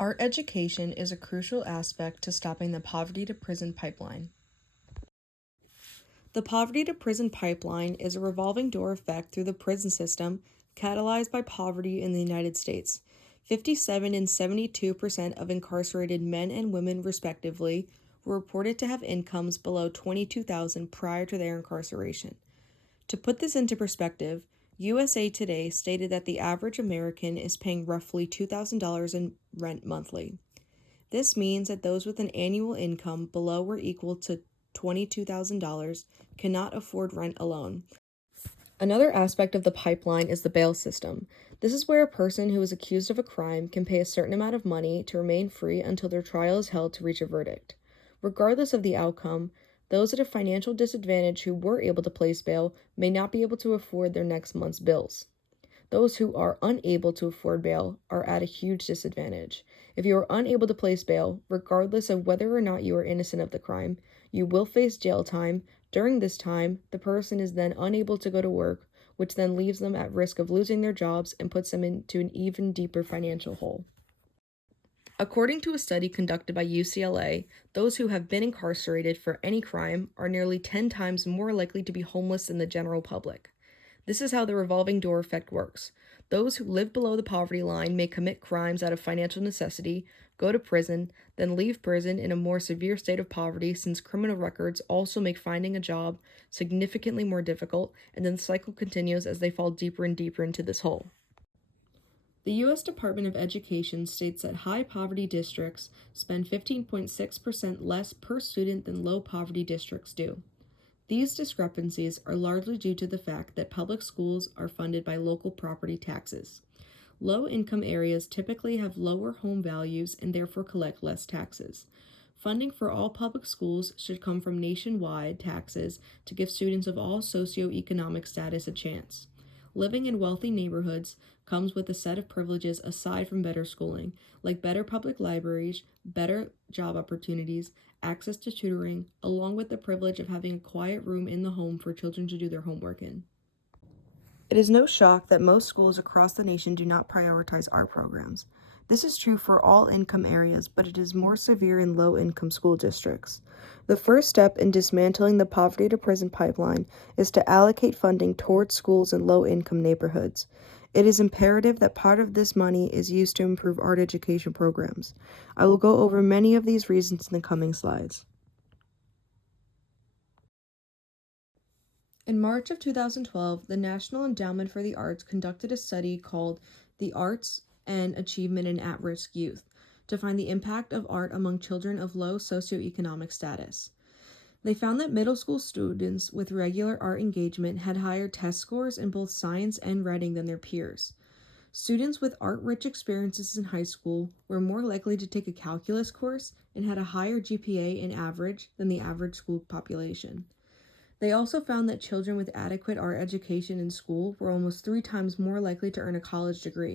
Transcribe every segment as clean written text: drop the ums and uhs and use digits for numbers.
Art education is a crucial aspect to stopping the poverty to prison pipeline. The poverty to prison pipeline is a revolving door effect through the prison system catalyzed by poverty in the United States. 57 and 72% of incarcerated men and women, respectively, were reported to have incomes below $22,000 prior to their incarceration. To put this into perspective, USA Today stated that the average American is paying roughly $2,000 in rent monthly. This means that those with an annual income below or equal to $22,000 cannot afford rent alone. Another aspect of the pipeline is the bail system. This is where a person who is accused of a crime can pay a certain amount of money to remain free until their trial is held to reach a verdict. Regardless of the outcome, those at a financial disadvantage who were able to place bail may not be able to afford their next month's bills. Those who are unable to afford bail are at a huge disadvantage. If you are unable to place bail, regardless of whether or not you are innocent of the crime, you will face jail time. During this time, the person is then unable to go to work, which then leaves them at risk of losing their jobs and puts them into an even deeper financial hole. According to a study conducted by UCLA, those who have been incarcerated for any crime are nearly 10 times more likely to be homeless than the general public. This is how the revolving door effect works. Those who live below the poverty line may commit crimes out of financial necessity, go to prison, then leave prison in a more severe state of poverty since criminal records also make finding a job significantly more difficult, and then the cycle continues as they fall deeper and deeper into this hole. The U.S. Department of Education states that high poverty districts spend 15.6% less per student than low poverty districts do. These discrepancies are largely due to the fact that public schools are funded by local property taxes. Low-income areas typically have lower home values and therefore collect less taxes. Funding for all public schools should come from nationwide taxes to give students of all socioeconomic status a chance. Living in wealthy neighborhoods comes with a set of privileges aside from better schooling, like better public libraries, better job opportunities, access to tutoring, along with the privilege of having a quiet room in the home for children to do their homework in. It is no shock that most schools across the nation do not prioritize art programs. This is true for all income areas, but it is more severe in low-income school districts. The first step in dismantling the poverty to prison pipeline is to allocate funding towards schools in low-income neighborhoods. It is imperative that part of this money is used to improve art education programs. I will go over many of these reasons in the coming slides. In March of 2012, the National Endowment for the Arts conducted a study called The Arts and Achievement in At-Risk Youth to find the impact of art among children of low socioeconomic status. They found that middle school students with regular art engagement had higher test scores in both science and writing than their peers. Students with art-rich experiences in high school were more likely to take a calculus course and had a higher GPA in average than the average school population. They also found that children with adequate art education in school were almost 3 times more likely to earn a college degree.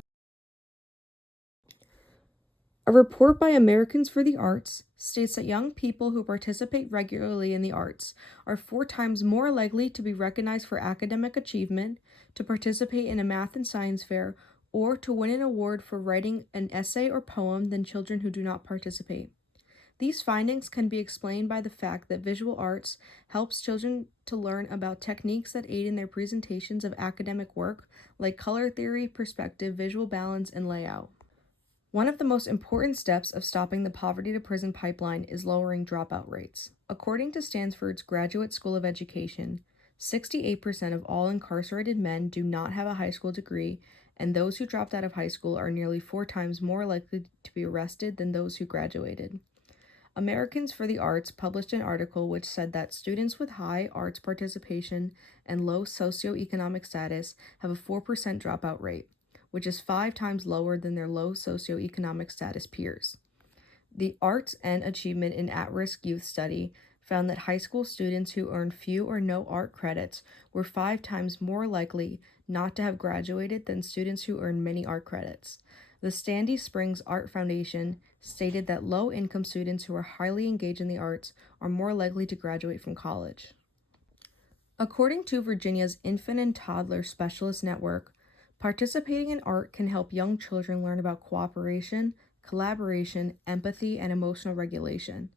A report by Americans for the Arts states that young people who participate regularly in the arts are 4 times more likely to be recognized for academic achievement, to participate in a math and science fair, or to win an award for writing an essay or poem than children who do not participate. These findings can be explained by the fact that visual arts helps children to learn about techniques that aid in their presentations of academic work, like color theory, perspective, visual balance, and layout. One of the most important steps of stopping the poverty to prison pipeline is lowering dropout rates. According to Stanford's Graduate School of Education, 68% of all incarcerated men do not have a high school degree, and those who dropped out of high school are nearly 4 times more likely to be arrested than those who graduated. Americans for the Arts published an article which said that students with high arts participation and low socioeconomic status have a 4% dropout rate, which is 5 times lower than their low socioeconomic status peers. The Arts and Achievement in At-Risk Youth study found that high school students who earned few or no art credits were 5 times more likely not to have graduated than students who earned many art credits. The Sandy Springs Art Foundation stated that low-income students who are highly engaged in the arts are more likely to graduate from college. According to Virginia's Infant and Toddler Specialist Network, participating in art can help young children learn about cooperation, collaboration, empathy, and emotional regulation.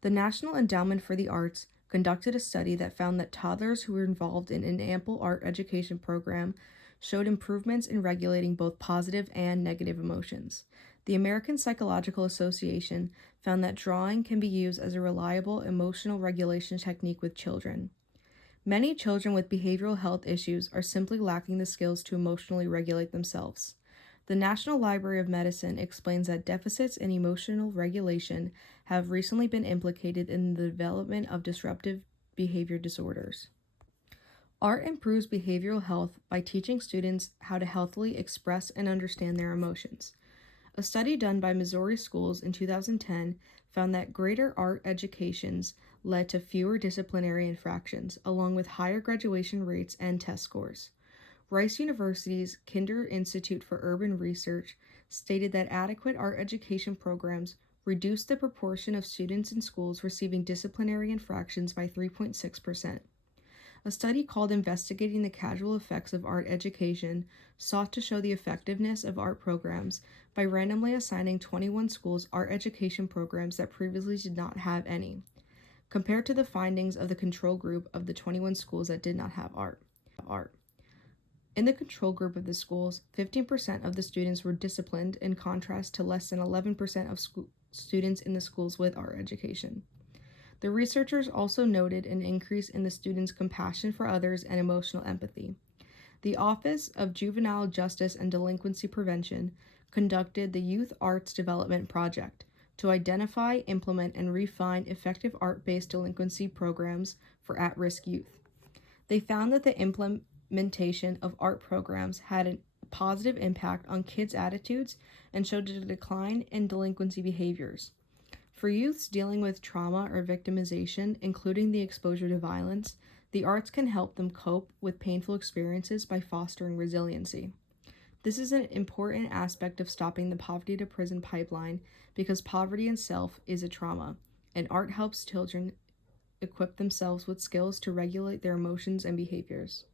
The National Endowment for the Arts conducted a study that found that toddlers who were involved in an ample art education program showed improvements in regulating both positive and negative emotions. The American Psychological Association found that drawing can be used as a reliable emotional regulation technique with children. Many children with behavioral health issues are simply lacking the skills to emotionally regulate themselves. The National Library of Medicine explains that deficits in emotional regulation have recently been implicated in the development of disruptive behavior disorders. Art improves behavioral health by teaching students how to healthily express and understand their emotions. A study done by Missouri schools in 2010 found that greater art educations led to fewer disciplinary infractions, along with higher graduation rates and test scores. Rice University's Kinder Institute for Urban Research stated that adequate art education programs reduced the proportion of students in schools receiving disciplinary infractions by 3.6%. A study called Investigating the Causal Effects of Art Education sought to show the effectiveness of art programs by randomly assigning 21 schools art education programs that previously did not have any, compared to the findings of the control group of the 21 schools that did not have art. In the control group of the schools, 15% of the students were disciplined, in contrast to less than 11% of students in the schools with art education. The researchers also noted an increase in the students' compassion for others and emotional empathy. The Office of Juvenile Justice and Delinquency Prevention conducted the Youth Arts Development Project to identify, implement, and refine effective art-based delinquency programs for at-risk youth. They found that the implementation of art programs had a positive impact on kids' attitudes and showed a decline in delinquency behaviors. For youths dealing with trauma or victimization, including the exposure to violence, the arts can help them cope with painful experiences by fostering resiliency. This is an important aspect of stopping the poverty to prison pipeline because poverty itself is a trauma, and art helps children equip themselves with skills to regulate their emotions and behaviors.